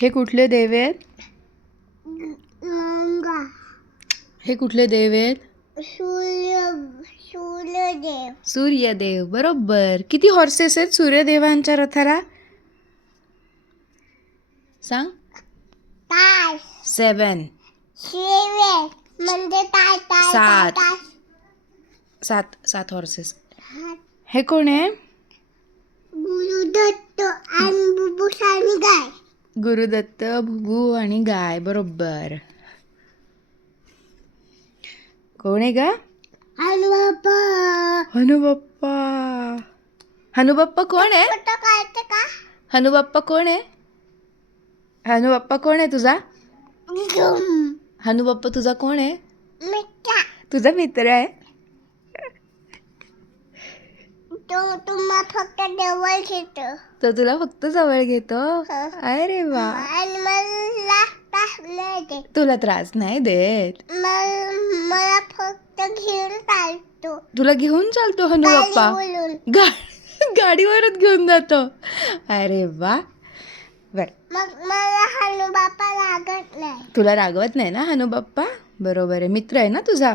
हे कुठले देव आहेत? हे कुठले देव आहेत? सूर्यदेव. सूर्यदेव. बरोबर. किती हॉर्सेस आहेत सूर्यदेवांच्या रथाला? सांग. तास. 7. म्हणजे तास तास सात. तास. 7 हॉर्सेस. हे कोण आहे? गुरुदत्त आणि बुबुस आणि गाय. गुरुदत्त, भुबू आणि गाय. बरोबर. कोण आहे ग? हनुबाप्पा. हनुबाप्पा. हनुबाप्पा कोण आहे? फोटो काढते का? हनुबाप्पा कोण आहे? हनुबाप्पा कोण आहे तुझा? हनुबाप्पा तुझा कोण आहे? मिठा. तुझा मित्र आहे? तो तुम्हाला फक्त जवळ घेतो. तो तुला फक्त जवळ घेतो. अरे वा. आणि मला तास नाही देत. तुला त्रास नाही देत. मला फक्त घेऊन चालतो. तुला घेऊन चालतो हनुबाप्पा? बोलून. गाडीवरच घेऊन जातो. अरे वा. बर. मग मला हनुबाप्पा लागत नाही. तुला रागवत नाही ना हनुबाप्पा? बरोबर आहे. मित्र आहे ना तुझा?